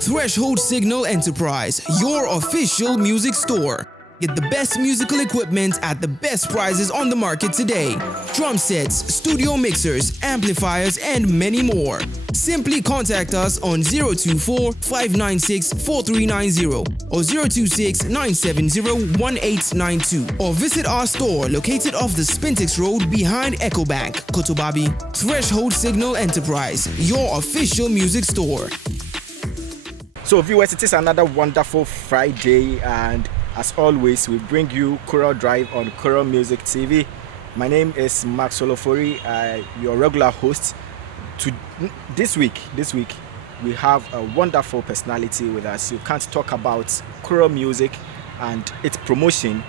Threshold Signal Enterprise, your official music store. Get the best musical equipment at the best prices on the market today. Drum sets, studio mixers, amplifiers, and many more. Simply contact us on 024-596-4390 or 026-970-1892 or visit our store located off the Spintex Road behind EcoBank, Kotobabi. Threshold Signal Enterprise, your official music store. So viewers, it is another wonderful Friday, and as always, we bring you Choral Drive on Choral Music TV. My name is Max Olofori, your regular host. This week, we have a wonderful personality with us. You can't talk about choral music and its promotion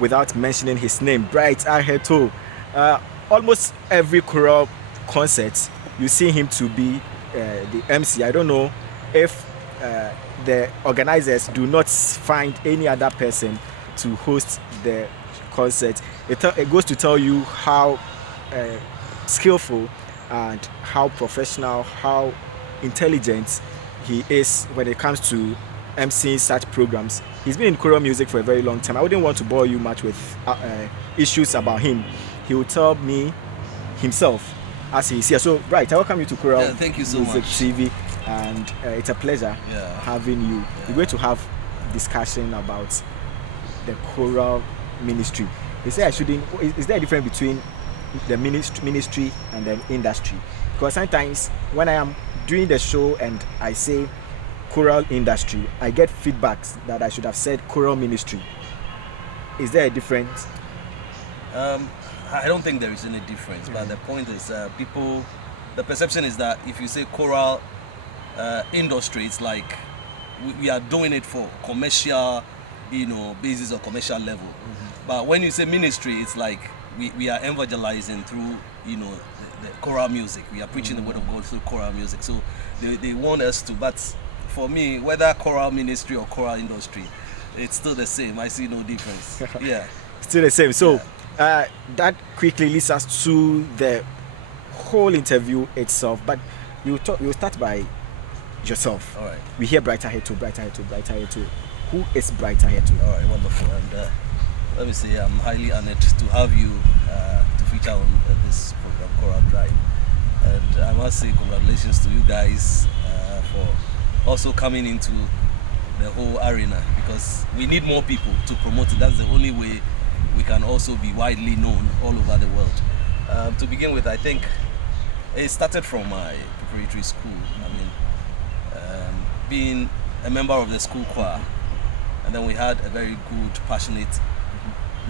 without mentioning his name, Bright Aheto. Almost every choral concert, you see him to be the MC. I don't know if the organizers do not find any other person to host the concert. It goes to tell you how skillful and how professional, how intelligent he is when it comes to emceeing such programs. He's been in choral music for a very long time. I wouldn't want to bore you much with issues about him. He will tell me himself as he is here. So, Bright, I welcome you to Choral thank you so Music much. TV, and it's a pleasure having you. We're going to have discussion about the choral ministry. They say I shouldn't. Is there a difference between the ministry and the industry? Because sometimes when I am doing the show and I say choral industry, I get feedbacks that I should have said choral ministry. Is there a difference? I don't think there is any difference, but the point is the perception is that if you say choral industry, it's like we are doing it for commercial, basis or commercial level. But when you say ministry, it's like we are evangelizing through, the choral music. We are preaching the word of God through choral music. So they want us to, but for me, whether choral ministry or choral industry, it's still the same. I see no difference. Yeah. Still the same. So that quickly leads us to the whole interview itself. But we'll start by yourself. All right. We hear Bright Aheto. Who is Bright Aheto? All right, wonderful. And let me say, I'm highly honored to have you to feature on this program, Choral Drive. And I must say congratulations to you guys for also coming into the whole arena, because we need more people to promote it. That's the only way we can also be widely known all over the world. To begin with, I think it started from my preparatory school. I mean, being a member of the school choir, and then we had a very good, passionate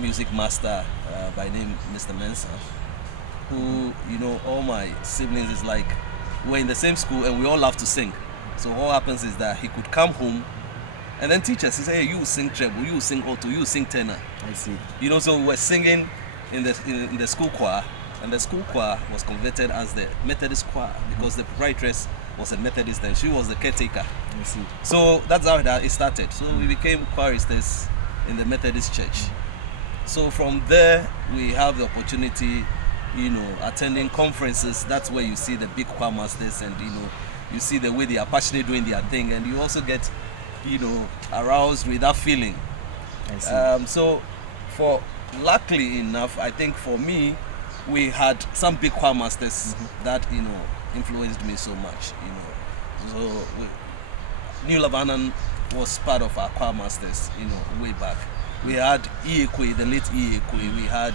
music master by name Mr. Mensah, who, all my siblings is like, we're in the same school and we all love to sing. So what happens is that he could come home and then teach us. He said, hey, you sing treble, you sing alto, you sing tenor. I see. So we were singing in the school choir, and the school choir was converted as the Methodist choir because the proprietress was a Methodist and she was the caretaker. I see. So that's how it started. So we became choirists in the Methodist church. So from there, we have the opportunity, attending conferences. That's where you see the big choir masters, and you see the way they are passionate doing their thing, and you also get, aroused with that feeling. I see. So luckily enough, I think for me, we had some big choir masters that, influenced me so much, So New Lebanon was part of our choir masters, way back. We had Iekwe, the late Iekwe. We had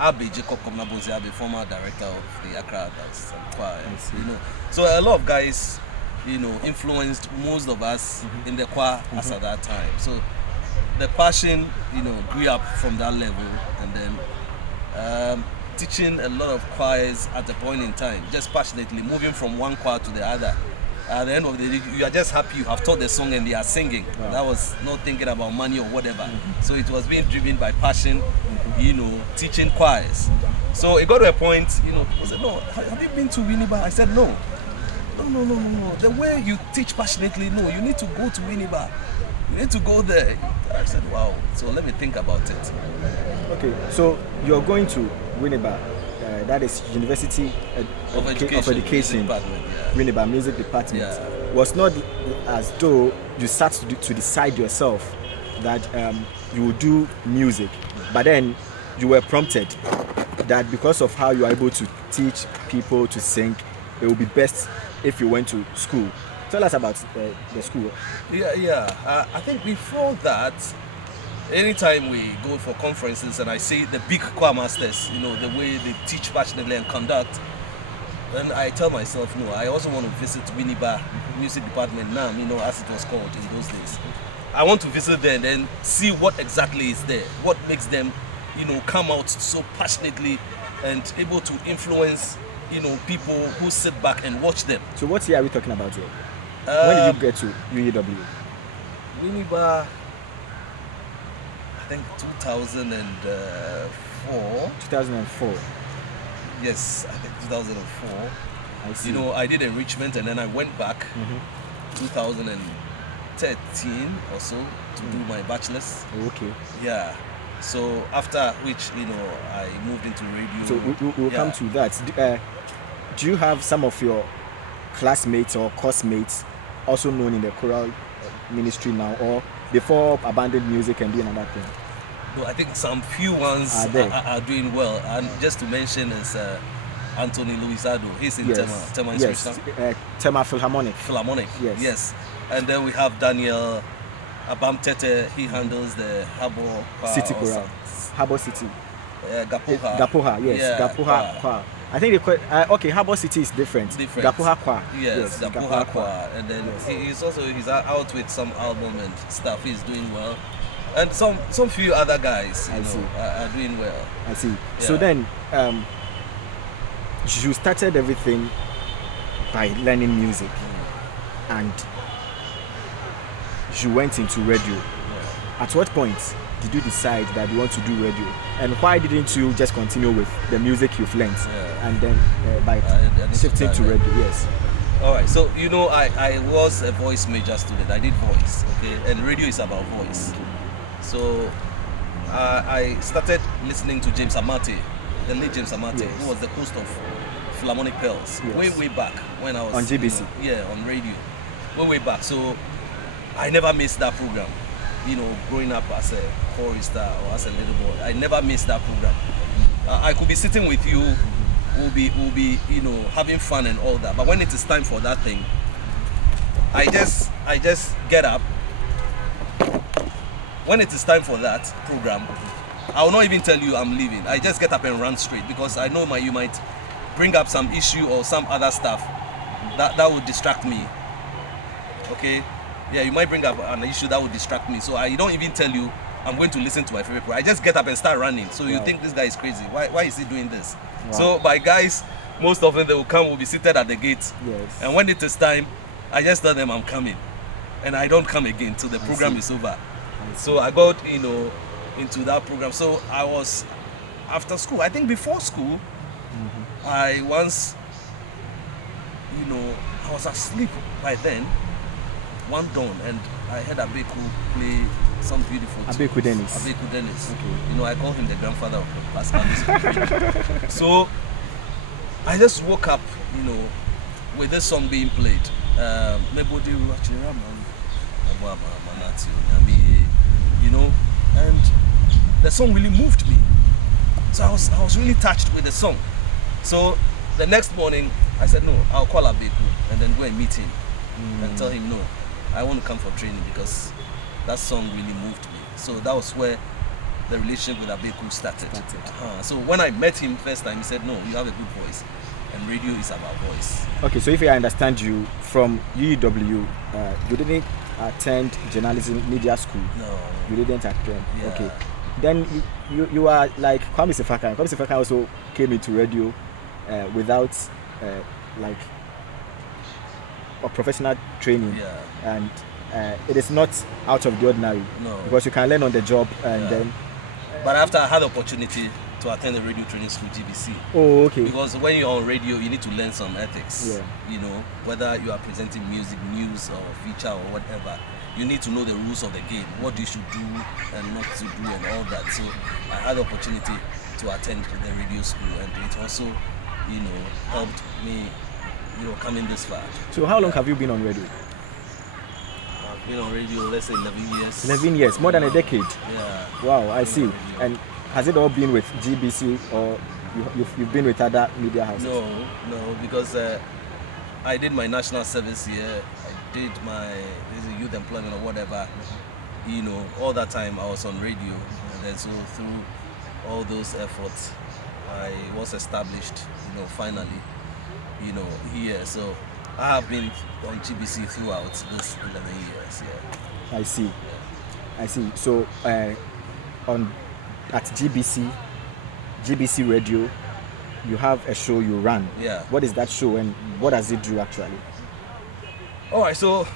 Abe Jacob Komnabozi, Abe, former director of the Accra choir. So a lot of guys, influenced most of us in the choir as at that time. So the passion, grew up from that level, and then teaching a lot of choirs at a point in time, just passionately moving from one choir to the other. At the end of the day, you are just happy you have taught the song and they are singing. Wow. That was not thinking about money or whatever. So it was being driven by passion, teaching choirs. So it got to a point, I said, no, have you been to Winneba? I said, no. No. The way you teach passionately, no, you need to go to Winneba. You need to go there. I said, wow. So let me think about it. Okay, so you're going to Winneba. That is University of Education. Winneba music department Yeah. was not as though you sat to decide yourself that you would do music, but then you were prompted that because of how you are able to teach people to sing, it would be best if you went to school. Tell us about the school. Yeah. I think before that, anytime we go for conferences and I see the big choir masters, the way they teach passionately and conduct, then I tell myself, no, I also want to visit Winneba Music Department now, as it was called in those days. I want to visit there and then see what exactly is there, what makes them, come out so passionately and able to influence, people who sit back and watch them. So what year are we talking about here? When did you get to UEW? Winneba, I think 2004. 2004. Yes, I think 2004. I see. I did enrichment and then I went back 2013 or so to do my bachelor's. Okay. Yeah. So after which, I moved into radio. So we'll come to that. Do you have some of your classmates or course mates also known in the choral ministry now, or before abandoned music and doing another thing? No, I think some few ones are doing well. And just to mention is Anthony Luisado. He's in Tema Inspiration. Tema Philharmonic. Yes. And then we have Daniel Abam Tete. He handles the Harbour City Choral. Harbour City. Gapoha. Yes. Yeah, Gapoha Choir. I think they call it, Harbour City is different. Gapoha Choir. Yes, Gapoha Choir. And then he's out with some album and stuff. He's doing well. And some few other guys, are doing well. I see. Yeah. So then, you started everything by learning music, and you went into radio. Yeah. At what point did you decide that you want to do radio, and why didn't you just continue with the music you've learned and then by shifting to radio? Yes. All right. So I was a voice major student. I did voice, okay, and radio is about voice. So I started listening to James Amate, the late James Amate, who was the host of Philharmonic Pearls way back when I was on GBC. On radio, way back. So I never missed that program. Growing up as a chorister or as a little boy, I never missed that program. I could be sitting with you, we'll be having fun and all that. But when it is time for that thing, I just get up. When it is time for that program, I will not even tell you I'm leaving. I just get up and run straight because I know you might bring up some issue or some other stuff that would distract me. Okay? Yeah, you might bring up an issue that would distract me. So I don't even tell you I'm going to listen to my favorite program. I just get up and start running. So you think this guy is crazy. Why is he doing this? Wow. So my guys, most often they will be seated at the gate. Yes. And when it is time, I just tell them I'm coming. And I don't come again till the program is over. So I got, into that program. So I was, after school, I think before school, I once, I was asleep by then, one dawn, and I heard Abeku play some beautiful tunes. Abeku Dennis. Okay. I call him the grandfather of classical music. So I just woke up, with this song being played. And the song really moved me. So I was really touched with the song. So the next morning I said, no, I'll call Abeku and then go and meet him and tell him, no, I want to come for training because that song really moved me. So that was where the relationship with Abeku started. So when I met him first time, he said, no, you have a good voice and radio is about voice. Okay, so if I understand you, from UEW, you didn't attend journalism media school. No. You didn't attend. Yeah. Okay. Then you are like Kwame Sefakan. Kwame Sefakan also came into radio without like a professional training. Yeah. And it is not out of the ordinary. No. Because you can learn on the job and then. But after I had the opportunity to attend the radio training school, GBC. Oh, okay. Because when you're on radio, you need to learn some ethics. Yeah. Whether you are presenting music, news, or feature, or whatever, you need to know the rules of the game, what you should do and not to do, and all that. So I had the opportunity to attend the radio school, and it also, helped me, coming this far. So how long have you been on radio? I've been on radio, let's say 11 years. 11 years, more than a decade. Yeah. Wow, I see. And has it all been with GBC, or you've been with other media houses? No, because I did my national service here. I did my youth employment or whatever. All that time I was on radio, and then so through all those efforts, I was established. Finally, here. So I have been on GBC throughout this 11 years. Yeah. I see. So at GBC Radio, you have a show you run. Yeah. What is that show, and what does it do actually? All right. So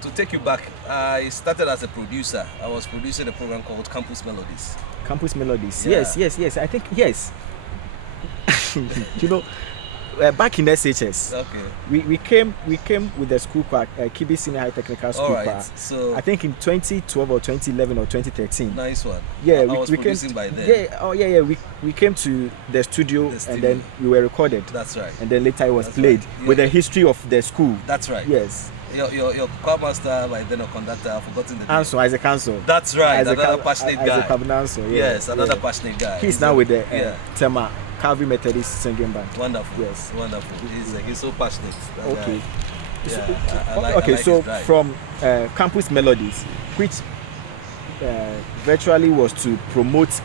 to take you back, I started as a producer. I was producing a program called Campus Melodies. Campus Melodies. Yeah. Yes. I think yes. Back in SHS, okay, we came with the school choir, Kibi Senior High Technical School choir. So I think in 2012 or 2011 or 2013. Nice one. Yeah, I was producing by then. Yeah. We came to the studio, and then we were recorded. That's right. right. And then later it was played with the history of the school. That's right. Yes. Your choir master by then, or conductor, I've forgotten the name. Isaac Ansel. That's right. Another passionate guy. Ansel, yes, another passionate guy. He's now with the Tema Calvary Methodist singing band. Wonderful. Yes. Wonderful. He's so passionate. Okay. I like so his from Campus Melodies, which virtually was to promote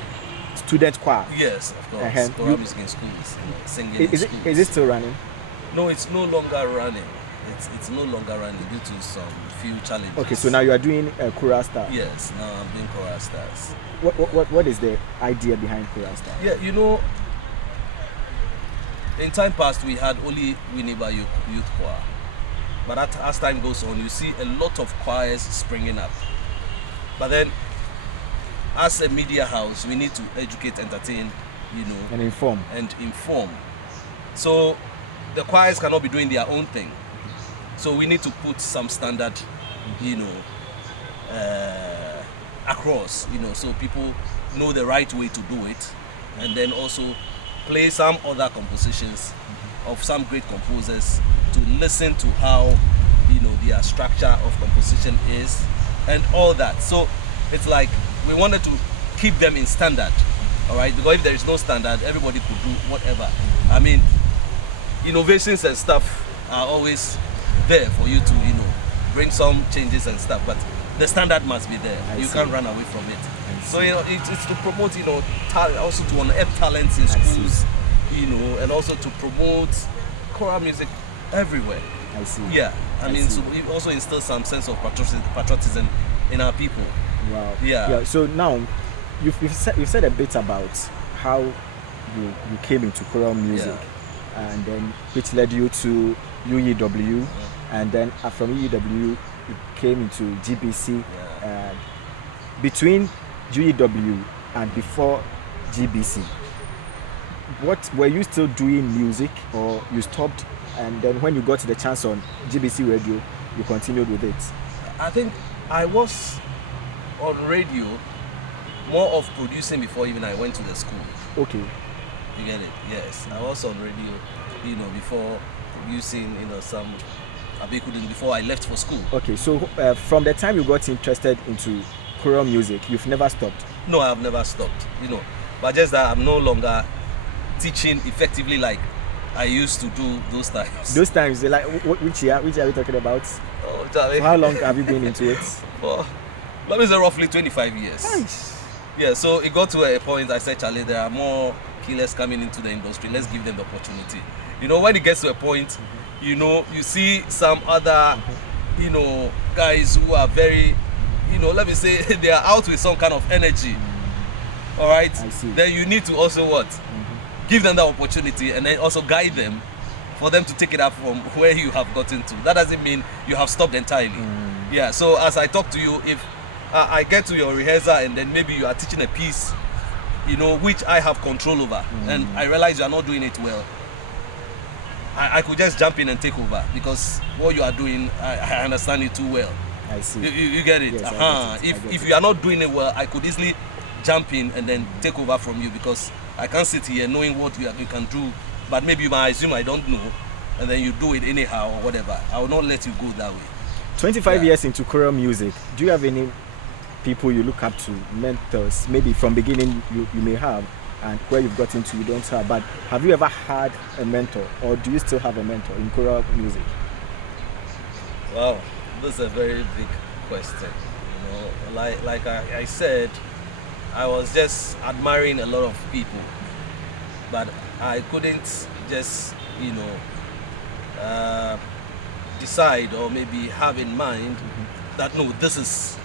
student choir. Yes, of course. Choral music in schools, singing in schools. Is it still running? No, it's no longer running. It's no longer running due to some few challenges. Okay, so now you are doing Choral Stars. Yes, now I'm doing Choral Stars. What is the idea behind Choral Stars? Yeah, in time past we had only Winneba Youth Choir, but as time goes on, you see a lot of choirs springing up. But then, as a media house, we need to educate, entertain, and inform. So the choirs cannot be doing their own thing. So we need to put some standard, across, so people know the right way to do it, and then also play some other compositions of some great composers to listen to how, their structure of composition is and all that. So it's like we wanted to keep them in standard, all right? Because if there is no standard, everybody could do whatever. I mean, innovations and stuff are always there for you to, bring some changes and stuff, but the standard must be there. You can't run away from it. So, it's to promote, also to unearth talents in schools, and also to promote choral music everywhere. I see. Yeah, I mean, so we also instill some sense of patriotism in our people. Wow. Yeah. So now, you've said a bit about how you came into choral music, and then which led you to UEW, and then from UEW you came into GBC. Between UEW and before GBC, what were you still doing music, or you stopped, and then when you got the chance on GBC radio, you continued with it? I think I was on radio more of producing before even I went to the school. Okay. You get it? Yes. I was on radio, before producing, some before I left for school. Okay, so from the time you got interested into choral music, you've never stopped? No, I have never stopped, but just that I'm no longer teaching effectively like I used to do those times. Those times, like which year are we talking about? Oh, Charlie. For how long have you been into it? Let me say roughly 25 years. Nice. Yeah, so it got to a point I said, Charlie, there are more killers coming into the industry. Let's give them the opportunity. When it gets to a point, you see some other, guys who are very, let me say, they are out with some kind of energy. All right? I see. Then you need to also what? Give them the opportunity, and then also guide them for them to take it up from where you have gotten to. That doesn't mean you have stopped entirely. Yeah, so as I talk to you, if I get to your rehearsal and then maybe you are teaching a piece, which I have control over, and I realize you are not doing it well, I could just jump in and take over, because what you are doing, I understand it too well. I see. You get it? Yes, I get it. If you are not doing it well, I could easily jump in and then take over from you, because I can't sit here knowing what you can do but maybe you might assume I don't know, and then you do it anyhow or whatever. I will not let you go that way. 25 years into choral music, do you have any people you look up to, mentors? Maybe from beginning you may have, and where you've got into you don't have, but have you ever had a mentor, or do you still have a mentor in choral music? Wow, this is a very big question. Like I said, I was just admiring a lot of people, but I couldn't just decide or maybe have in mind that no, this is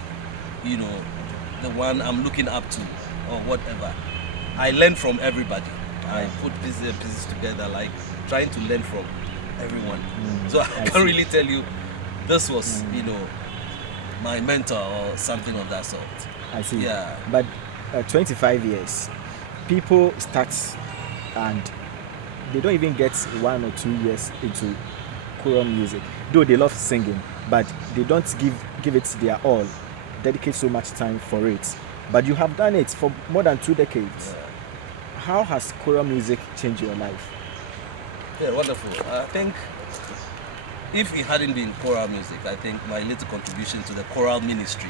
the one I'm looking up to or whatever. I learn from everybody. I put pieces together, like trying to learn from everyone. So I can't really tell you this was my mentor or something of that sort. I see. Yeah. But 25 years, people start and they don't even get 1 or 2 years into choral music. Though they love singing, but they don't give it their all, dedicate so much time for it. But you have done it for more than 2 decades. Yeah. How has choral music changed your life? Yeah, wonderful. I think if it hadn't been choral music, I think my little contribution to the choral ministry,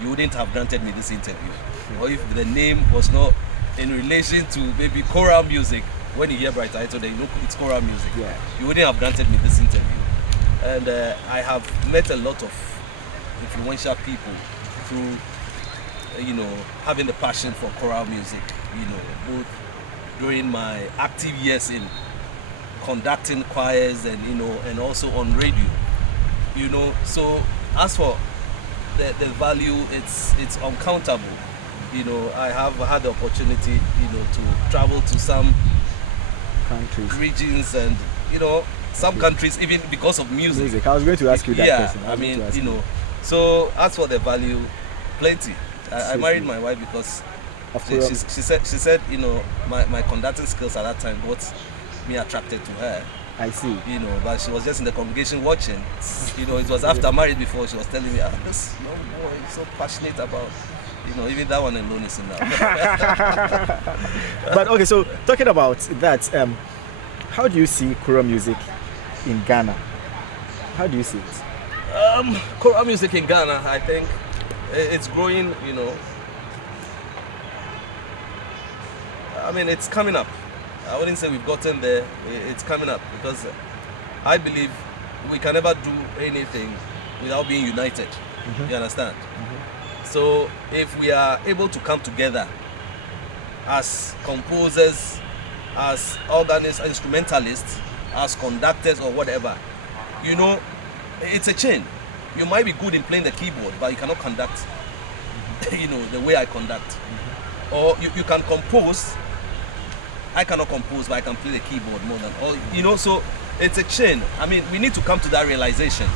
you wouldn't have granted me this interview. Or if the name was not in relation to maybe choral music, when you hear Bright Aheto, then you know it's choral music. Yeah. You wouldn't have granted me this interview. And I have met a lot of influential people through, having the passion for choral music, both during my active years in conducting choirs and also on radio, So as for the value, it's uncountable. I have had the opportunity, to travel to some Countries, regions and some countries even because of music. I was going to ask you that question. I mean, so as for the value, plenty. I married my wife because she said my conducting skills at that time got me attracted to her. I see. But she was just in the congregation watching. It was after married before she was telling me, this young boy is so passionate about, even that one alone is enough. But okay, so talking about that, how do you see choral music in Ghana? How do you see it? Choral music in Ghana, I think it's growing, I mean, it's coming up. I wouldn't say we've gotten there. It's coming up because I believe we can never do anything without being united. You understand? So if we are able to come together as composers, as organists, instrumentalists, as conductors or whatever, it's a chain. You might be good in playing the keyboard, but you cannot conduct, the way I conduct. Or you can compose. I cannot compose, but I can play the keyboard more than all. So it's a chain. I mean, we need to come to that realization,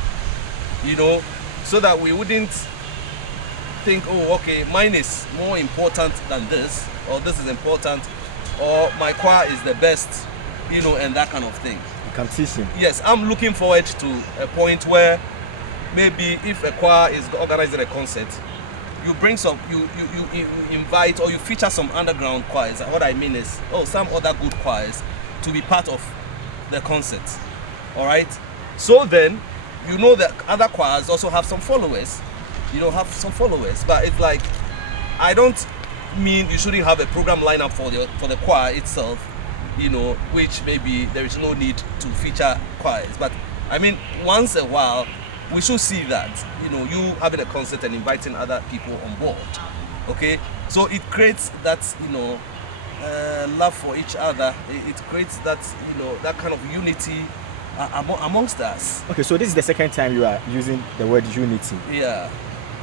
so that we wouldn't think, oh, okay, mine is more important than this, or this is important, or my choir is the best, and that kind of thing. Competition. Yes, I'm looking forward to a point where maybe if a choir is organizing a concert, you bring some, you invite or you feature some underground choirs. What I mean is, some other good choirs to be part of the concert. All right. So then, that other choirs also have some followers. But it's like, I don't mean you shouldn't have a program lineup for the choir itself, which maybe there is no need to feature choirs. But I mean, once a while, we should see that, you having a concert and inviting other people on board, okay? So it creates that, love for each other. It creates that, that kind of unity amongst us. Okay, so this is the second time you are using the word unity. Yeah.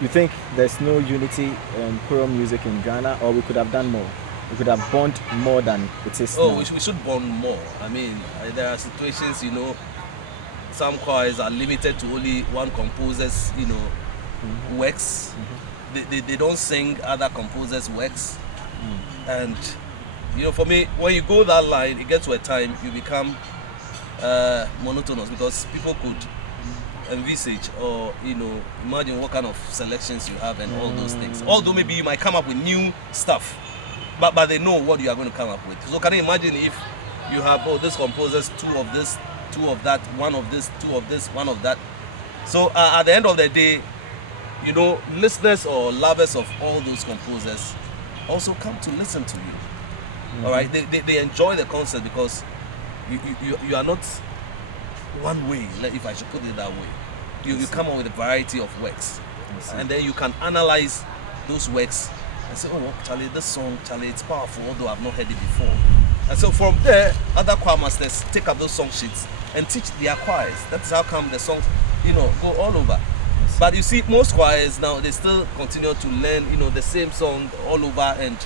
You think there's no unity in choral music in Ghana, or we could have done more? We could have bond more than it is now? We should bond more. I mean, there are situations, some choirs are limited to only one composer's, works. They don't sing other composers' works. And, for me, when you go that line, it gets to a time you become monotonous, because people could envisage or, imagine what kind of selections you have and all those things. Although maybe you might come up with new stuff, but they know what you are going to come up with. So can you imagine if you have these composers, 2 of this, 2 of that, 1 of this, 2 of this, 1 of that. So at the end of the day, you know, listeners or lovers of all those composers also come to listen to you. All right, they enjoy the concert because you are not one way, if I should put it that way. You come up with a variety of works, and then you can analyze those works and say, oh, Charlie, this song, Charlie, it's powerful, although I've not heard it before. And so from there, other choir masters take up those song sheets and teach their choirs. That's how come the songs, you know, go all over. But you see, most choirs now, they still continue to learn, you know, the same song all over, and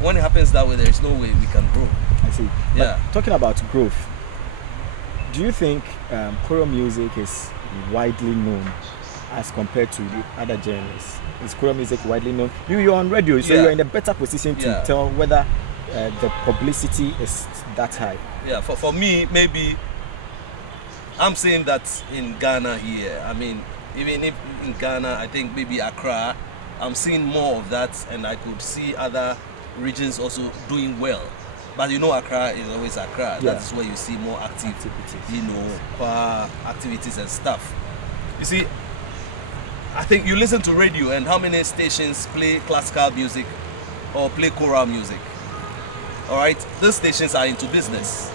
when it happens that way, there is no way we can grow. I see. Yeah. But talking about growth, do you think choral music is widely known as compared to the other genres? Is choral music widely known? You're on radio, so you're in a better position to tell whether the publicity is that high. Yeah, for me, maybe I'm saying that in Ghana here, I mean, even if in Ghana, I think maybe Accra, I'm seeing more of that, and I could see other regions also doing well. But you know, Accra is always Accra. Yeah. That's where you see more activities, you know, choir activities and stuff. You see, I think you listen to radio, and how many stations play classical music or play choral music? All right, these stations are into business.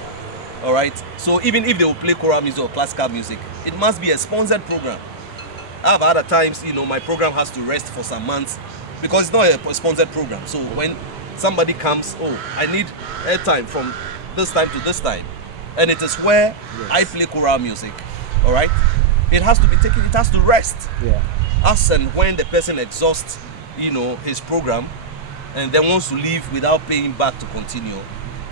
All right, so even if they will play choral music or classical music, it must be a sponsored program. I have other times, you know, my program has to rest for some months because it's not a sponsored program. So when somebody comes, oh, I need airtime from this time to this time, and it is where I play choral music. All right, it has to be taken. It has to rest. Yeah. As and when the person exhausts, you know, his program, and then wants to leave without paying back to continue,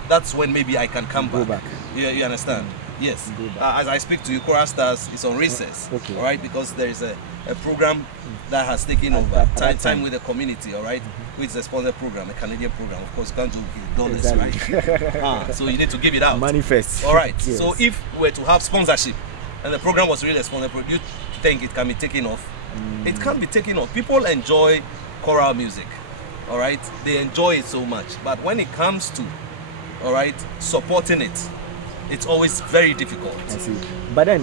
that's when maybe I can come back. Yeah, you understand? Yes. As I speak to you, Choral Stars is on recess. Okay. All right, because there is a program that has taken over time with the community. All right, which is a sponsored program, a Canadian program. Of course, you can't do dollars, right? So you need to give it out. Manifest. All right. Yes. So if we were to have sponsorship, and the program was really a sponsored program, you think it can be taken off? It can't be taken off. People enjoy choral music. All right, they enjoy it so much. But when it comes to, all right, supporting it, it's always very difficult. I see. But then,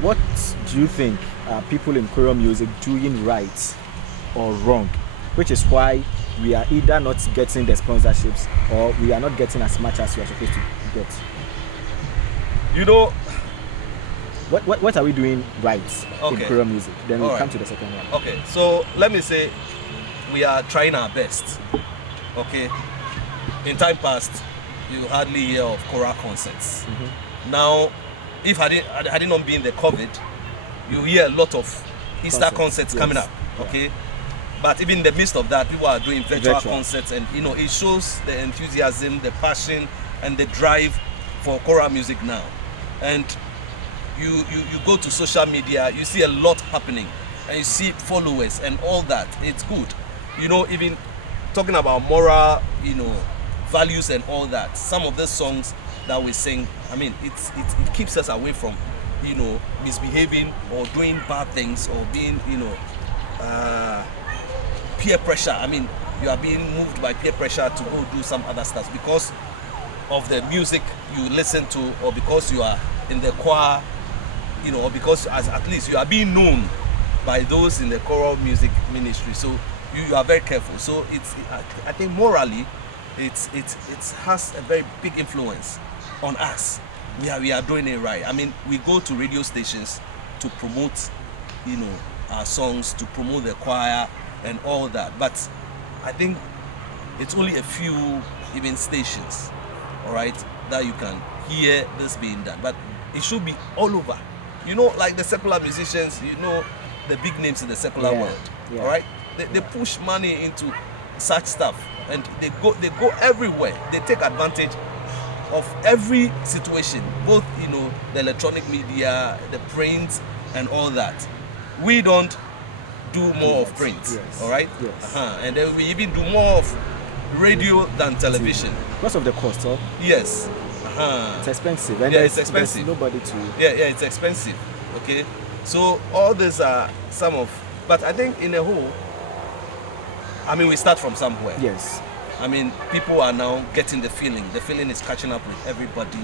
what do you think are people in choral music doing right or wrong? Which is why we are either not getting the sponsorships or we are not getting as much as we are supposed to get. You know, what are we doing right in choral music? Then we'll come to the second one. Okay, so let me say we are trying our best. Okay, in time past, you hardly hear of choral concerts. Now, if had it not been the COVID, you hear a lot of Easter concerts coming up. Okay, but even in the midst of that, people are doing virtual concerts, and you know, it shows the enthusiasm, the passion, and the drive for choral music now. And you go to social media, you see a lot happening, and you see followers and all that. It's good. You know, even talking about moral, you know, values and all that. Some of the songs that we sing, I mean, it keeps us away from, you know, misbehaving or doing bad things or being, you know, peer pressure. I mean, you are being moved by peer pressure to go do some other stuff because of the music you listen to, or because you are in the choir, you know, or because at least you are being known by those in the choral music ministry. So you are very careful. So I think morally, it has a very big influence on us. We are doing it right. I mean, we go to radio stations to promote, you know, our songs, to promote the choir and all that. But I think it's only a few even stations, all right, that you can hear this being done. But it should be all over. You know, like the secular musicians, you know, the big names in the secular world, all right? They push money into such stuff, and they go everywhere. They take advantage of every situation, both, you know, the electronic media, the print, and all that. We don't do more of print, all right? Yes. And then we even do more of radio than television. Because of the cost, huh? Yes. It's expensive. And it's expensive. There's nobody to... Yeah, it's expensive. Okay? So all these are some of... But I think in a whole, I mean, we start from somewhere. Yes. I mean, people are now getting the feeling. The feeling is catching up with everybody.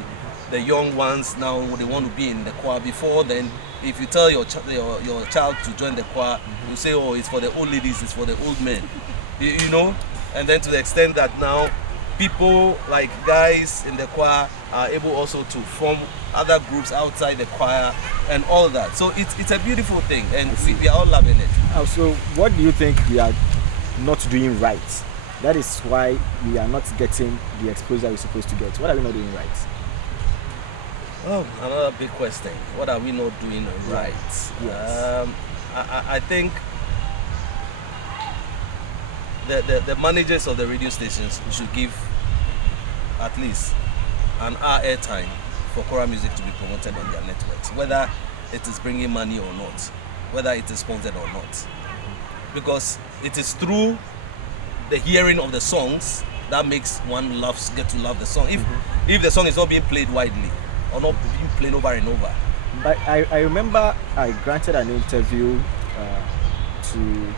The young ones now, they want to be in the choir. Before then, if you tell your child to join the choir, you say, oh, it's for the old ladies, it's for the old men. You know? And then to the extent that now people like guys in the choir are able also to form other groups outside the choir and all that. So it's a beautiful thing, and we are all loving it. So what do you think we are not doing right? That is why we are not getting the exposure we're supposed to get. What are we not doing right? Oh, another big question. What are we not doing right? Yes. I think the managers of the radio stations should give at least an hour airtime for choral music to be promoted on their networks, whether it is bringing money or not, whether it is sponsored or not. Because it is through the hearing of the songs that makes one get to love the song. If the song is not being played widely or not being played over and over. But I remember I granted an interview to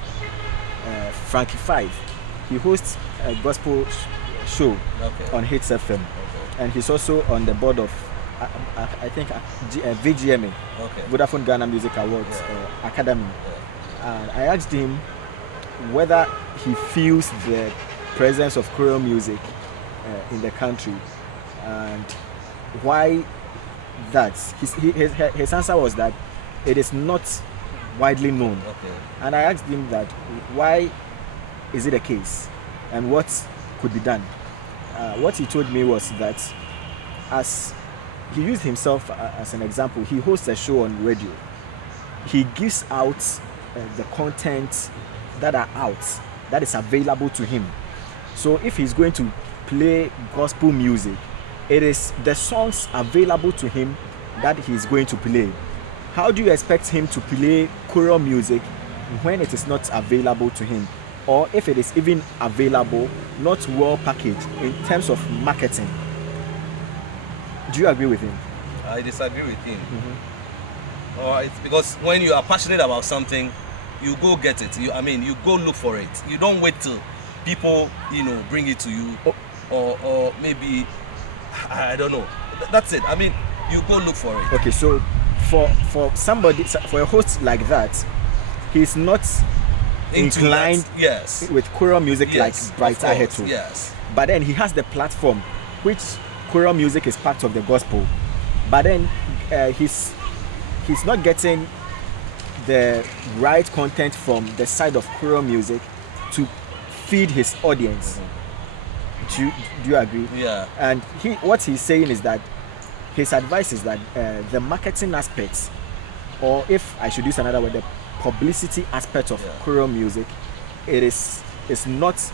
Frankie Five. He hosts a gospel show on Hits FM, and he's also on the board of I think VGMA, Vodafone Ghana Music Awards Academy. And I asked him whether he feels the presence of choral music in the country and why that. His answer was that it is not widely known. And I asked him that why is it a case and what could be done. What he told me was that, as he used himself as an example, he hosts a show on radio. He gives out the content that are out, that is available to him. So if he's going to play gospel music, it is the songs available to him that he's going to play. How do you expect him to play choral music when it is not available to him? Or if it is even available, not well packaged in terms of marketing? Do you agree with him? I disagree with him. It's because when you are passionate about something, you go get it. You go look for it. You don't wait till people, bring it to you, or maybe, I don't know. That's it. You go look for it. Okay, so for somebody, for a host like that, he's not inclined with choral music like Bright Aheto. Yes. But then he has the platform, which choral music is part of the gospel. But then he's not getting the right content from the side of choral music to feed his audience. Do you agree? Yeah. And what he's saying is that his advice is that the marketing aspects, or if I should use another word, the publicity aspect of choral music, is not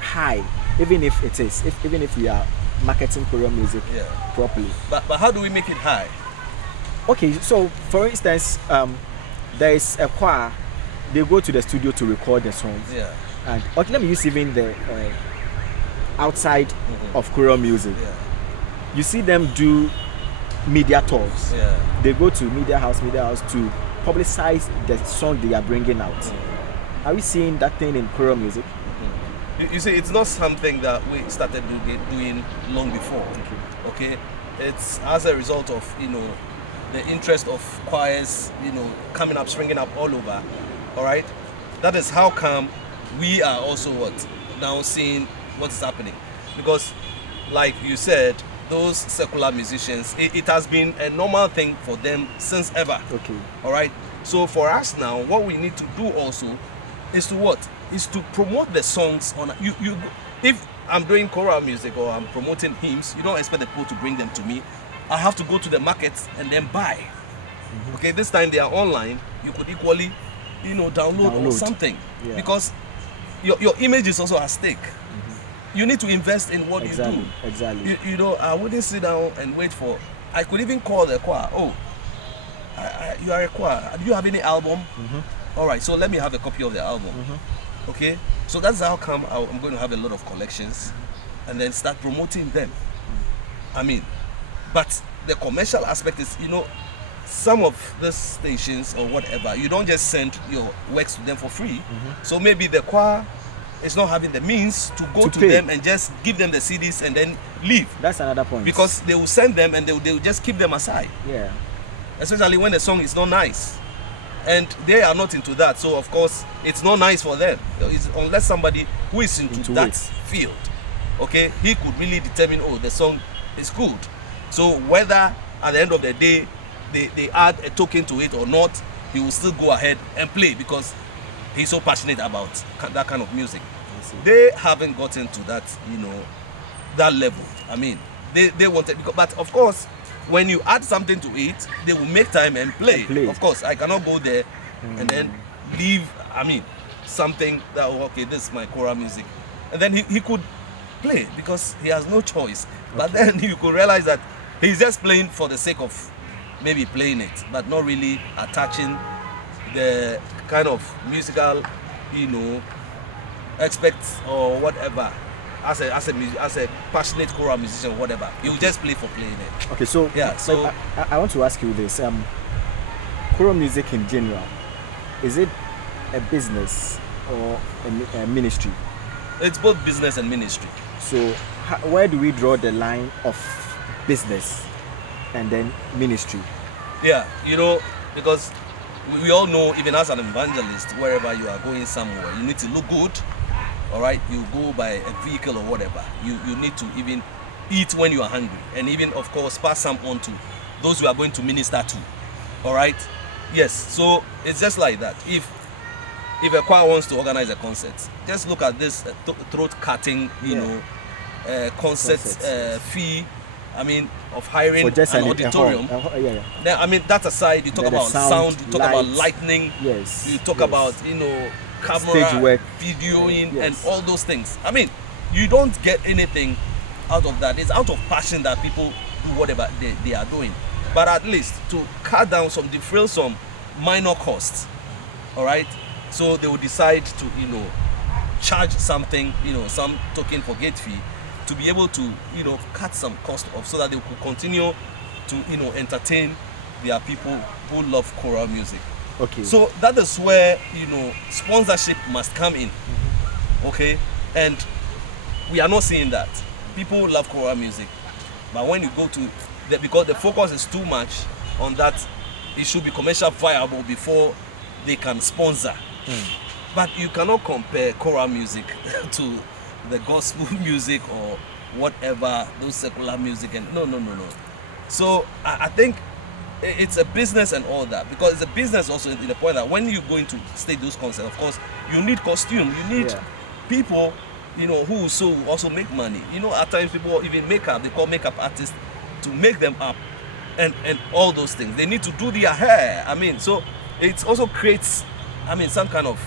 high, even if it is, even if we are marketing choral music properly. But how do we make it high? Okay, so for instance, there is a choir, they go to the studio to record the songs. Yeah. And let me use even the outside of choral music. Yeah. You see them do media tours. Yeah. They go to media house to publicize the song they are bringing out. Are we seeing that thing in choral music? You see, it's not something that we started doing long before. Okay, it's as a result of the interest of choirs coming up, springing up all over. All right, that is how come we are also now seeing what's happening, because like you said, those secular musicians, it has been a normal thing for them since ever. Okay. All right. So for us now, what we need to do also is to promote the songs on you. If I'm doing choral music or I'm promoting hymns, you don't expect the people to bring them to me. I have to go to the market and then buy. Okay, this time they are online. You could equally, download or something, because your image is also at stake. You need to invest in what you do. Exactly. I wouldn't sit down and wait for. I could even call the choir. Oh, you are a choir. Do you have any album? All right, so let me have a copy of the album. Okay, so that's how come I'm going to have a lot of collections, and then start promoting them. But the commercial aspect is, some of the stations or whatever, you don't just send your works to them for free. So maybe the choir is not having the means to go to pay. them and just give them the CDs and then leave. That's another point. Because they will send them and they will just keep them aside. Yeah. Especially when the song is not nice. And they are not into that. So, of course, it's not nice for them. Unless somebody who is into that field, okay, he could really determine, oh, the song is good. So, whether at the end of the day, they add a token to it or not, he will still go ahead and play because he's so passionate about that kind of music. They haven't gotten to that, that level. I mean, they wanted, but of course, when you add something to it, they will make time and play. Of course, I cannot go there and then leave, something that, okay, this is my choral music. And then he could play because he has no choice. But then you could realize that he's just playing for the sake of maybe playing it, but not really attaching the kind of musical, aspects or whatever. As a passionate choral musician or whatever, you just play for playing it. Okay, so yeah, so I want to ask you this: choral music in general, is it a business or a ministry? It's both business and ministry. So where do we draw the line of business and then ministry? Yeah, because we all know, even as an evangelist, wherever you are going somewhere, you need to look good. All right, you go by a vehicle or whatever. You need to even eat when you are hungry, and even, of course, pass some on to those you are going to minister to. All right, yes. So it's just like that. If a choir wants to organize a concert, just look at this throat cutting, concert fee. Of hiring an auditorium. Then, that aside, you talk about sound, you talk about lightning. Yes. You talk about camera, stage work, videoing, and all those things. You don't get anything out of that. It's out of passion that people do whatever they are doing. But at least to cut down defray some minor costs. All right. So they will decide to charge something, some token for gate fee, to be able to cut some cost off so that they could continue to entertain their people who love choral music. Okay. So that is where sponsorship must come in. Okay, and we are not seeing that. People love choral music, but when you go to because the focus is too much on that, it should be commercial viable before they can sponsor. But you cannot compare choral music to the gospel music or whatever, those secular music, and no. So I think it's a business and all that, because it's a business also in the point that when you go into stage those concerts, of course, you need costume, you need people, who also make money. At times people even they call makeup artists to make them up, and all those things. They need to do their hair. So it also creates, some kind of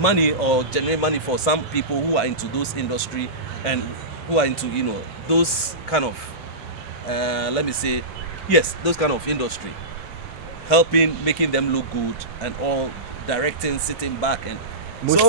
money or generate money for some people who are into those industry and who are into, those kind of, let me say, yes, those kind of industry, making them look good and all, directing, sitting back, and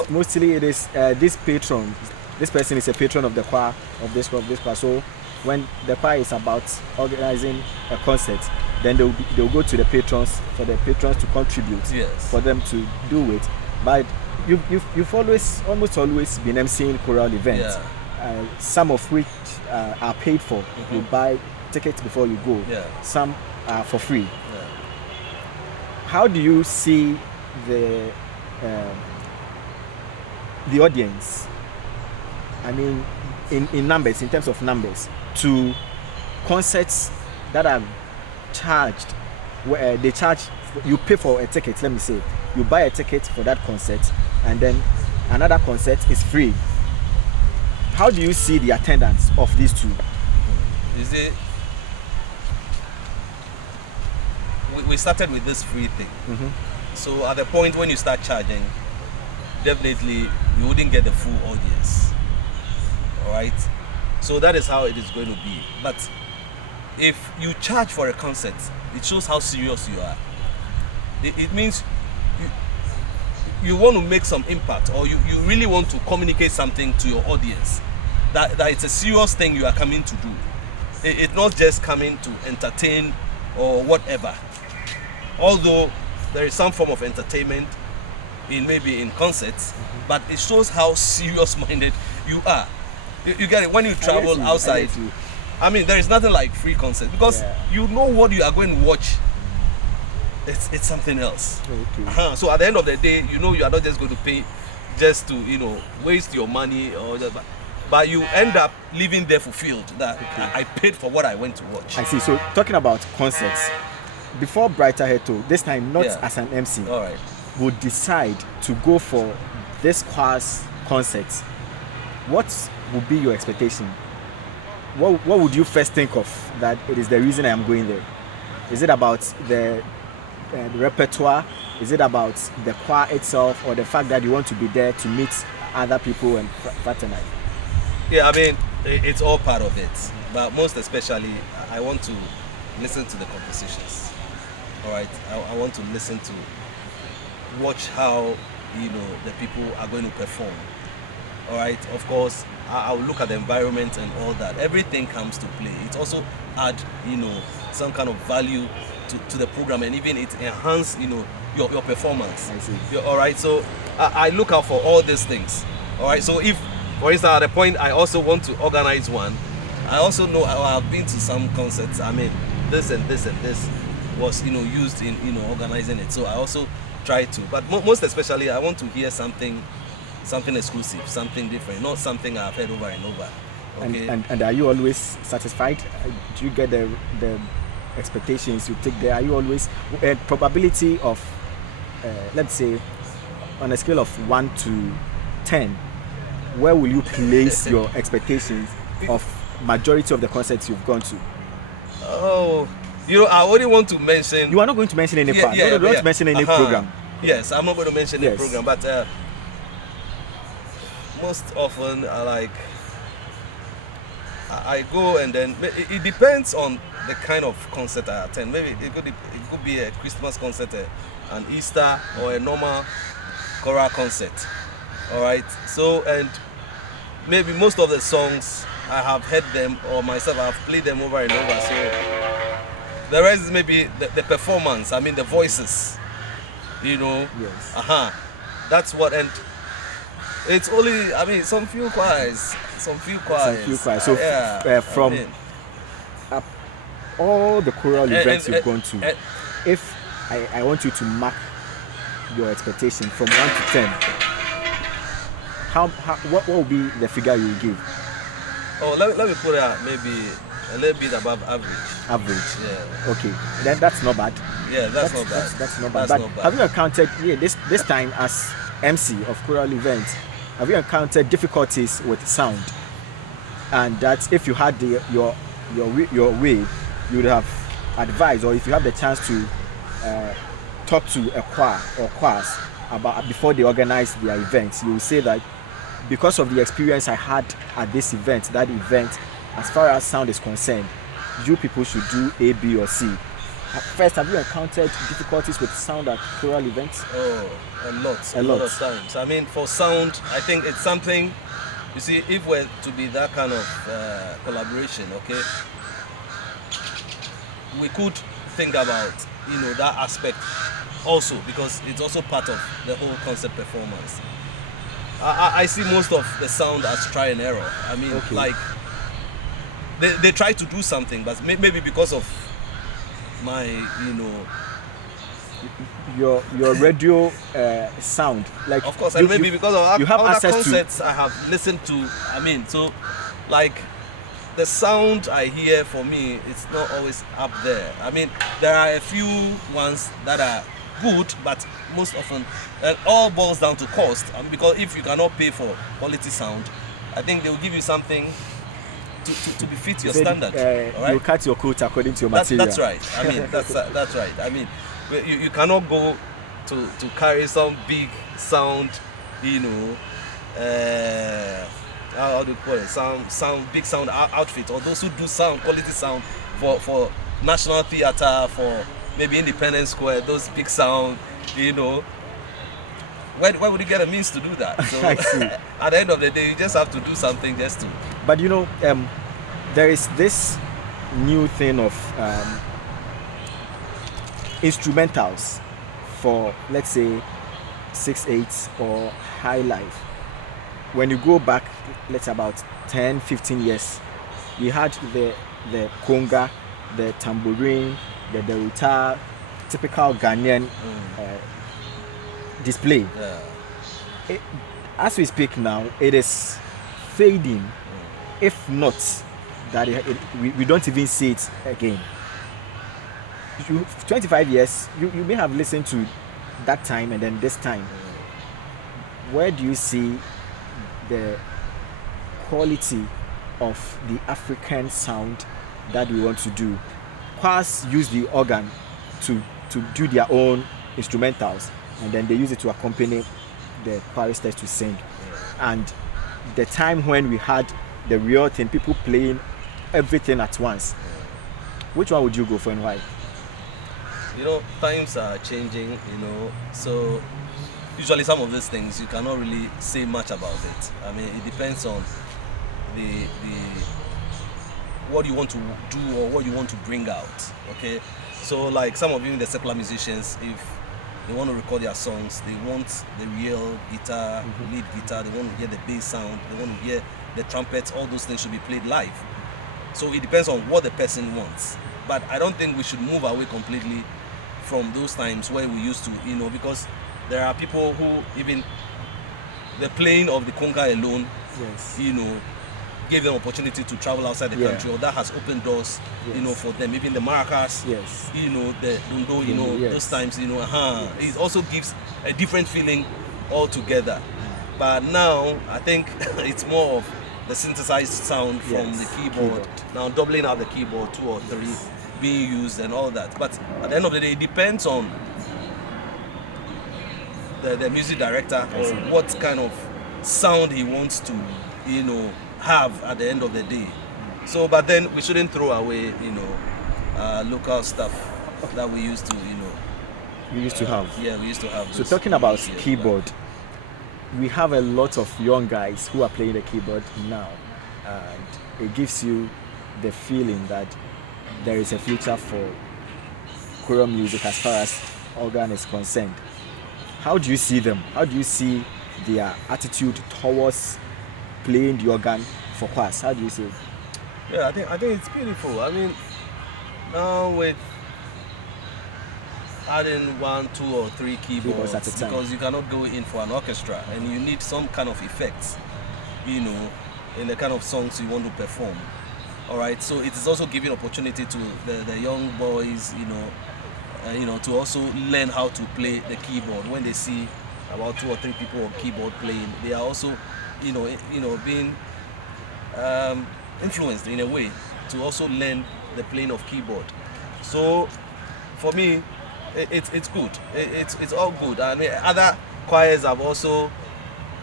mostly it is this patron. This person is a patron of the choir of this choir. So when the choir is about organizing a concert, then they'll go to the patrons for the patrons to contribute. Yes. For them to do it. But you've almost always been emceeing choral events. Yeah. Some of which are paid for. You buy tickets before you go. Some are for free. How do you see the audience? In numbers, in terms of numbers, to concerts that are charged, where they charge, you pay for a ticket. Let me say, you buy a ticket for that concert, and then another concert is free. How do you see the attendance of these two? Is it? We started with this free thing. So at the point when you start charging, definitely you wouldn't get the full audience. All right. So that is how it is going to be. But if you charge for a concert, it shows how serious you are. It means you want to make some impact, or you really want to communicate something to your audience, that it's a serious thing you are coming to do. It's not just coming to entertain or whatever. Although there is some form of entertainment, maybe in concerts, but it shows how serious-minded you are. You get it when you travel outside. I mean, there is nothing like free concert because you know what you are going to watch. It's something else. Okay. So at the end of the day, you know you are not just going to pay just to waste your money or just, but you end up leaving there fulfilled that I paid for what I went to watch. I see. So talking about concerts, before Bright Aheto, this time not as an MC, all right, would decide to go for this choir's concert, what would be your expectation? What would you first think of that it is the reason I am going there? Is it about the repertoire? Is it about the choir itself, or the fact that you want to be there to meet other people and fraternize? Yeah, I mean, it's all part of it. But most especially, I want to listen to the compositions. All right, I want to listen to, watch how the people are going to perform. All right, of course, I'll look at the environment and all that. Everything comes to play. It also add some kind of value to the program, and even it enhance your performance. I see. All right, so I look out for all these things. All right, so if, for instance, at the point I also want to organize one, I also know I've been to some concerts. I mean, this and this and this was used in organizing it. So I also try to, but most especially I want to hear something exclusive, something different, not something I've heard over and over. Okay. And are you always satisfied? Do you get the expectations you take there? Are you always probability of let's say on a scale of 1 to 10, where will you place your expectations of majority of the concerts you've gone to? Oh, I only want to mention. You are not going to mention any part. You don't mention any program. Yes, I'm not going to mention any program, but most often I go, and then it depends on the kind of concert I attend. Maybe it could be a Christmas concert, an Easter, or a normal choral concert. All right. So, and maybe most of the songs I have heard them, or myself I have played them over and over. So the rest is maybe the performance. I mean the voices. Yes. That's what. And it's only, I mean, some few choirs. So from all the choral events you've gone to, if I want you to mark your expectation from 1 to 10, what will be the figure you will give? Oh, let me put it at maybe a little bit above average. Average. Yeah. Okay. Then that's not bad. Yeah, that's not bad. That's not bad. But have you encountered this time as MC of choral events? Have you encountered difficulties with sound? And that if you had your way, you would have advised, or if you have the chance to talk to a choir or choirs about before they organize their events, you will say that because of the experience I had at this event, that event, as far as sound is concerned, you people should do A, B, or C. First, have you encountered difficulties with sound at choral events? Oh, a lot of times. I mean, for sound, I think it's something. You see, if we're to be that kind of collaboration, okay, we could think about that aspect also, because it's also part of the whole concert performance. I see most of the sound as try and error. I mean, like they try to do something, but maybe because of my your radio sound, like, of course, and maybe because of you have other access concerts I have listened to. I mean, so like the sound I hear, for me, it's not always up there. I mean, there are a few ones that are good, but most often it all boils down to cost. Because if you cannot pay for quality sound, I think they will give you something to be fit your standard. Right? You cut your coat according to your material. That's right. I mean, that's right. I mean, you cannot go to carry some big sound, how do you call it? Sound big sound outfit, or those who do sound quality sound for National Theatre, for maybe Independence Square, those big sound, where would you get a means to do that? So at the end of the day, you just have to do something just to. But there is this new thing of instrumentals for, let's say, 6/8 or high life. When you go back, let's say about 10, 15 years, we had the conga, the tambourine, the deruta, typical Ghanaian display. As we speak now, it is fading. If not, that we don't even see it again. 25 years, you may have listened to that time and then this time. Where do you see the quality of the African sound that we want to do? Choirs use the organ to do their own instrumentals, and then they use it to accompany the choristers to sing. And the time when we had the real thing, people playing everything at once, which one would you go for and why? Times are changing, so usually some of these things you cannot really say much about it. I mean, it depends on the what you want to do or what you want to bring out. Okay, so like some of you, the secular musicians, if they want to record their songs, they want the real guitar, lead guitar, they want to hear the bass sound, they want to hear the trumpets, all those things should be played live. So it depends on what the person wants. But I don't think we should move away completely from those times where we used to, because there are people who even the playing of the conga alone, gave them opportunity to travel outside the country, or that has opened doors, for them. Even the maracas, the dundo, those times, it also gives a different feeling altogether. But now I think it's more of the synthesized sound from the keyboard. Now doubling out the keyboard, 2 or 3 being used and all that. But at the end of the day, it depends on the music director or what kind of sound he wants to, have at the end of the day. So, but then we shouldn't throw away, local stuff that we used to, We used to have. Yeah, we used to have. So talking about keyboard, we have a lot of young guys who are playing the keyboard now, and it gives you the feeling that there is a future for choral music as far as organ is concerned. How do you see them? How do you see their attitude towards playing the organ for choirs? How do you see it? Yeah, I think it's beautiful. I mean, now with adding 1, 2, or 3 keyboards at a time, because you cannot go in for an orchestra and you need some kind of effects, in the kind of songs you want to perform. All right, so it is also giving opportunity to the young boys, to also learn how to play the keyboard. When they see about 2 or 3 people on keyboard playing, they are also, being influenced in a way to also learn the playing of keyboard. So, for me, it's good. It's all good. I mean, other choirs have also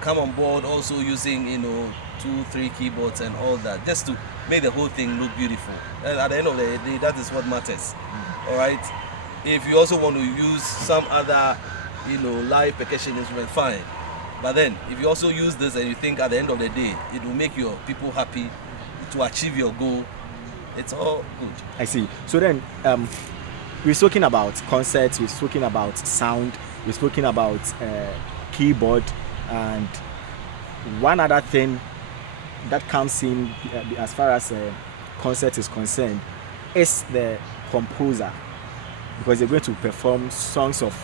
come on board, also using 2, 3 keyboards and all that, just to make the whole thing look beautiful. And at the end of the day, that is what matters. All right. If you also want to use some other, live percussion instrument, fine. But then, if you also use this and you think at the end of the day, it will make your people happy to achieve your goal, it's all good. I see. So then, we're talking about concerts, we're talking about sound, we're talking about keyboard, and one other thing that comes in as far as concert is concerned is the composer, because they're going to perform songs of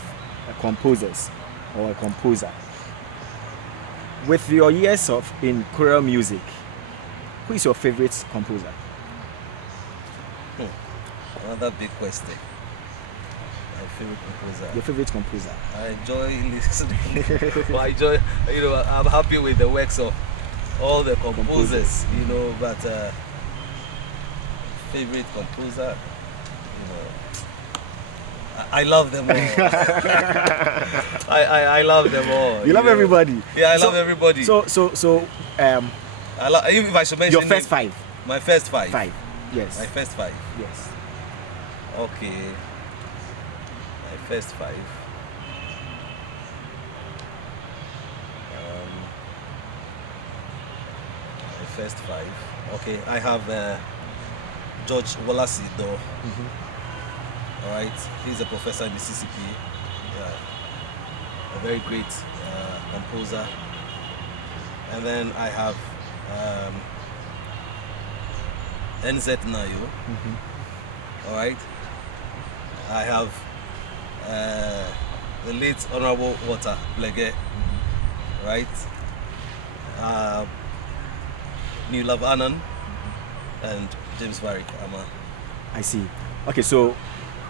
composers or a composer. With your years in choral music, who is your favorite composer? Another big question. My favorite composer. Your favorite composer? I enjoy listening. I'm happy with the works of all the composers, but favorite composer, I love them all. I love them all. You love everybody? Yeah, I love everybody. So if I should mention your first 5. My first 5. 5. Yes. My first 5. Yes. Okay. My first 5. My first 5. Okay, I have George Wallace Do. All right, he's a professor in Mississippi. Yeah. a very great composer. And then I have NZ Nayo. All right. I have the late Honorable Walter Blege, right? New Love Annan and James Varick Ama. I see. Okay, so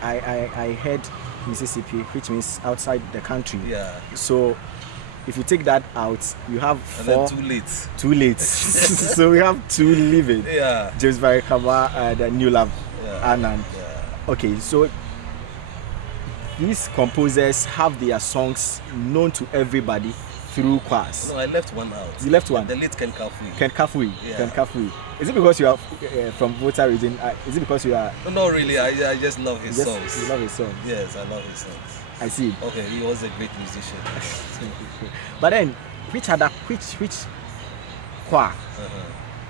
I heard Mississippi, which means outside the country. Yeah. So if you take that out, you have And four. then too late. Too late. So we have two living. Yeah. James Varick Ama and New Love Annan. Yeah. Okay, so these composers have their songs known to everybody through choirs. No, I left one out. You left one? The late Ken Kafui. Ken Kafui. Yeah. Ken Kafui. Is it because you are from Volta region? Is it because you are? No, not really. I just love his songs. You love his songs. Yes, I love his songs. I see. Okay, he was a great musician. But then, which choir?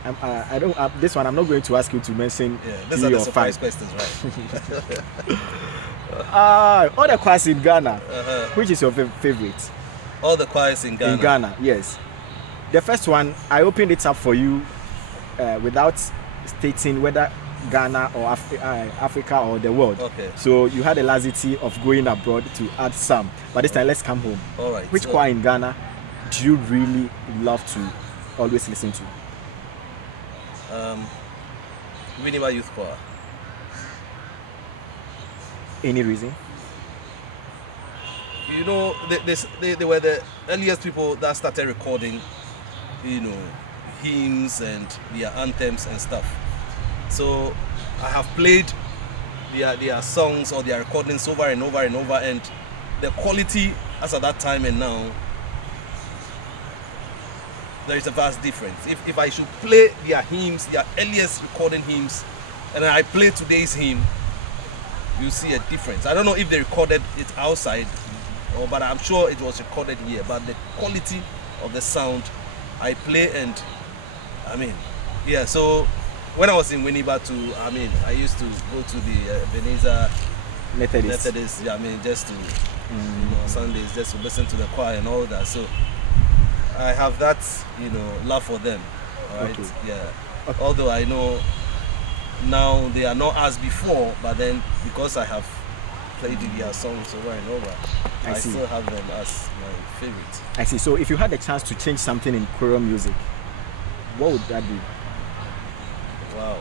I don't. This one, I'm not going to ask you to mention. Yeah, these are three the or surprise five. questions, right? All the choirs in Ghana. Which is your favorite? All the choirs in Ghana. In Ghana, yes. The first one, I opened it up for you without stating whether Ghana or Africa or the world. Okay. So you had the lassity of going abroad to add some. But this time, let's come home. All right. Which choir in Ghana do you really love to always listen to? Winneba Youth Choir. Any reason? You know, they were the earliest people that started recording, you know, hymns and their anthems and stuff. So I have played their songs or their recordings over and over and over, and the quality as at that time and now, there is a vast difference. If I should play their hymns, their earliest recording hymns, and I play today's hymn, you see a difference. I don't know if they recorded it outside, but I'm sure it was recorded here. But the quality of the sound I play, and I mean, yeah. So when I was in Winneba too, I mean, I used to go to the Ebenezer Methodist. Yeah, I mean, just to you know, Sundays, just to listen to the choir and all that. So I have that, you know, love for them. All right. Okay. Yeah. Okay. Although I know now they are not as before, but then because I have played their songs over and over, I see. still have them as my favorite. I see. So if you had the chance to change something in choral music, what would that be? Wow.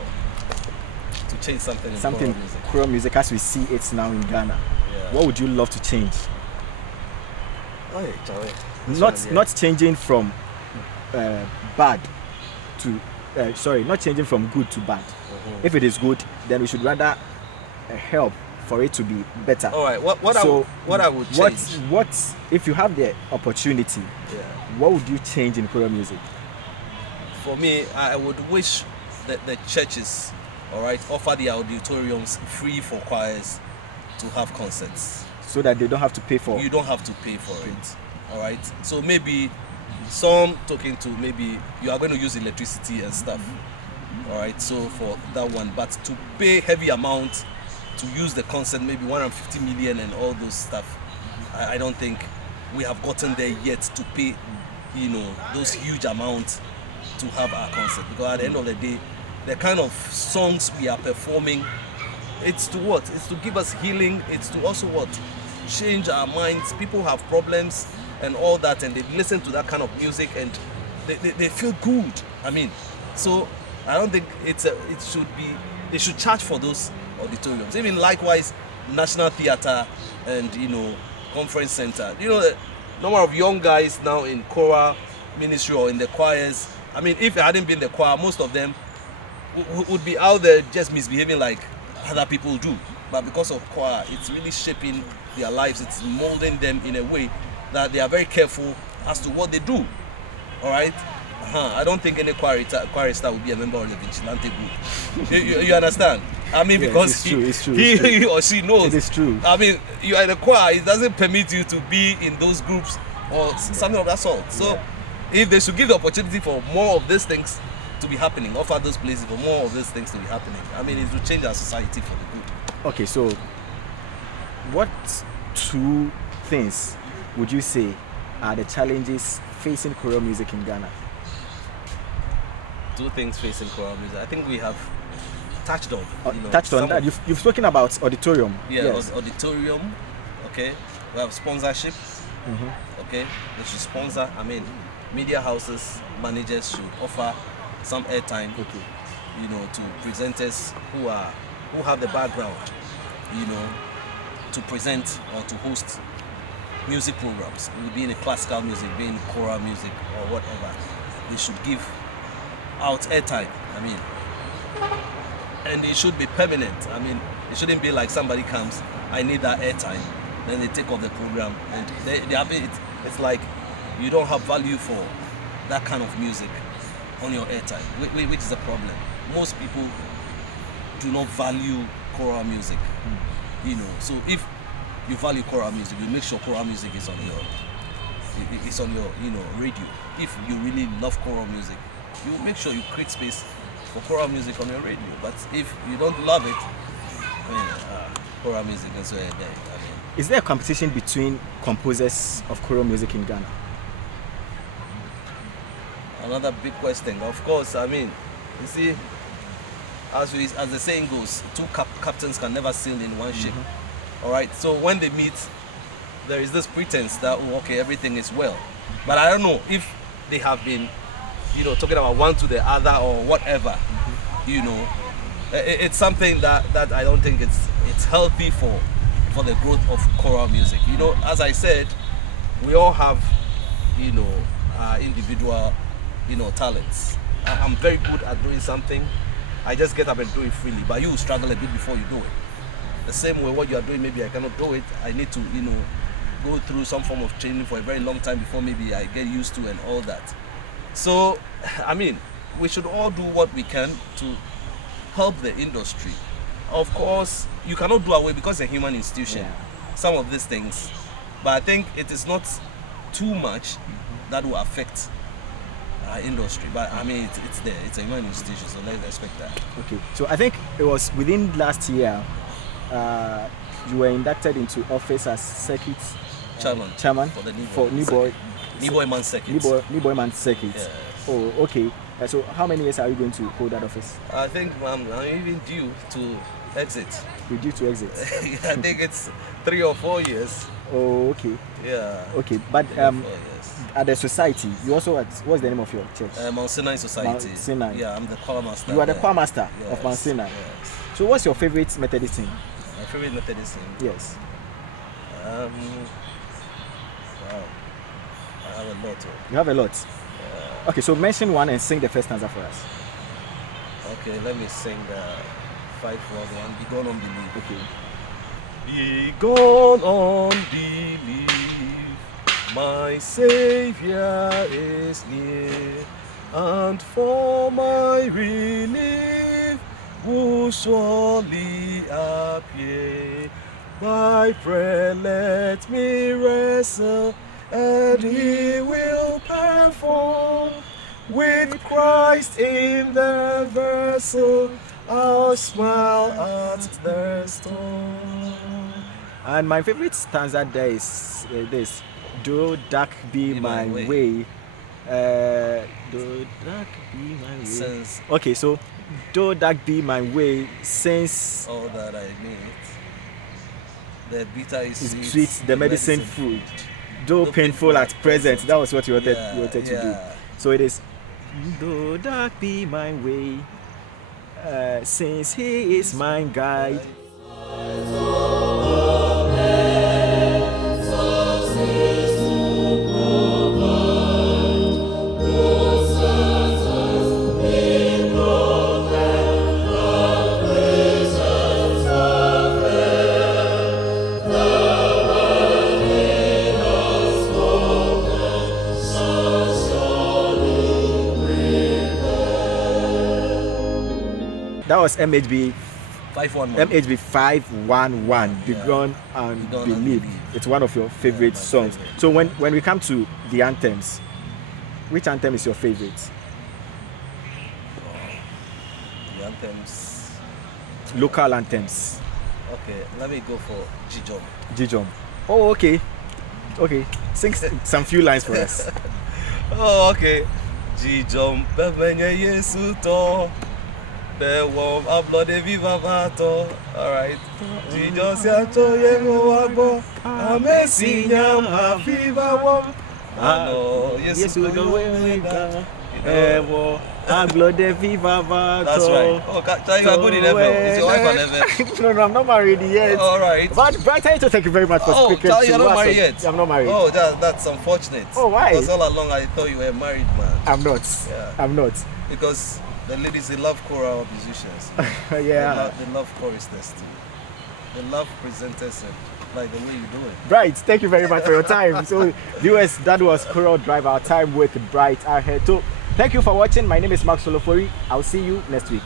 To change something in Something choral music. choral music as we see it now in Ghana. Yeah. What would you love to change? Oh, yeah, Charlie. Not changing from bad to not changing from good to bad. If it is good, then we should rather help for it to be better. All right. What I would change? What if you have the opportunity? Yeah. What would you change in choral music? For me, I would wish that the churches, all right, offer the auditoriums free for choirs to have concerts. So that they don't have to pay for. You don't have to pay for it. All right. So maybe some talking to maybe you are going to use electricity and stuff. All right. So for that one, but to pay heavy amount to use the concert, maybe 150 million and all those stuff, I don't think we have gotten there yet to pay, you know, those huge amounts to have our concert. Because at the end of the day, the kind of songs we are performing, it's to what? It's to give us healing. It's to also what? Change our minds. People have problems and all that, and they listen to that kind of music and they feel good. I mean, so I don't think they should charge for those auditoriums. Even likewise, National Theatre and, you know, Conference Center. You know, the number of young guys now in choral ministry or in the choirs. I mean, if it hadn't been the choir, most of them would be out there just misbehaving like other people do. But because of choir, it's really shaping their lives. It's molding them in a way that they are very careful as to what they do. All right? I don't think any choirista would be a member of the vigilante group. You understand? I mean, because he or she knows. It is true. I mean, you are in a choir. It doesn't permit you to be in those groups or something of that sort. So, if they should give the opportunity for more of these things to be happening, offer those places for more of these things to be happening, I mean, it will change our society for the good. Okay, so what two things would you say are the challenges facing choral music in Ghana? Two things facing choral music. I think we have touched on. Touched on that. You've spoken about auditorium. Yeah, yes. Auditorium. Okay, we have sponsorship. Okay, they should sponsor. I mean, media houses, managers should offer some airtime. Okay. To presenters who have the background, to present or to host music programs, be in classical music, be in choral music or whatever. They should give out airtime. I mean, and it should be permanent. I mean, it shouldn't be like somebody comes, I need that airtime, then they take off the program, and it's like you don't have value for that kind of music on your airtime, which is a problem. Most people do not value choral music, So if you value choral music, you make sure choral music is on your radio. If you really love choral music, you make sure you create space for choral music on your radio. But if you don't love it, choral music is there. Is there a competition between composers of choral music in Ghana? Another big question. Of course, you see, as the saying goes, two captains can never sail in one ship. All right. So when they meet, there is this pretense that everything is well. But I don't know if they have been, talking about one to the other or whatever. It's something that I don't think it's healthy for the growth of choral music. As I said, we all have, our individual, talents. I'm very good at doing something. I just get up and do it freely. But you struggle a bit before you do it. The same way what you are doing, maybe I cannot do it. I need to, go through some form of training for a very long time before maybe I get used to and all that. So, we should all do what we can to help the industry. Of course, you cannot do away because it's a human institution. Some of these things. But I think it is not too much that will affect our industry. But it's there. It's a human institution, so let's expect that. Okay. So I think it was within last year you were inducted into office as circuit chairman for Niboy Man Circuit. Niboy Man Circuit. Yes. Oh, okay. So how many years are you going to hold that office? I think I'm even due to exit. You're due to exit? I think it's 3 or 4 years. Oh, okay. Yeah. Okay, but at the society, you also what's the name of your church? Mount Sinai Society. Mount Sinai. Yeah, I'm the choir master. You are the choir master of Mount Sinai. Yes. So what's your favorite Methodist hymn? My favorite Methodist hymn? Yes. Wow. I have a lot. You have a lot? Okay, so mention one and sing the first stanza for us. Okay, let me sing 5-1-1. Be gone unbelief. Okay. Be gone unbelief, my Savior is near, and for my relief will surely appear. By prayer let me wrestle, and He will perform. With Christ in the vessel, I'll smile at the storm. And my favorite stanza there is this: though dark be my way, though dark be my way. Okay, so though dark be my way, since all that I meet, the bitter is sweet, the medicine fruit. Though painful at present, that was what you wanted to do. So it is, though dark be my way, since He is my guide. That was MHB 511. MHB 511. Be gone and believe. It's one of your favorite songs. So when we come to the anthems, which anthem is your favorite? The anthems. Local anthems. Okay, let me go for Jijom. Jijom. Oh, okay. Okay. Sing some few lines for us. Oh, okay. Jijom pevenye Yesu to. The warm upload viva vato. All right. Jijom siato yemo wabo. Amesinya viva wom. No, Yesu do wega. Ewo aglode viva vato. That's right. Oh, you are good in FM. Is your wife on FM? No, I'm not married yet. All right. But Bright Aheto, thank you very much for speaking Charlie, to you're not us. married yet. I'm not married. Oh, that's unfortunate. Oh, why? Because all along I thought you were a married man. I'm not. Yeah. I'm not. Because the ladies, they love choral musicians. Yeah. They love choristers too. They love presenters and like the way you do it. Bright, thank you very much for your time. So, viewers, that was Choral Drive, our time with Bright Aheto. Thank you for watching. My name is Max Solofori. I'll see you next week.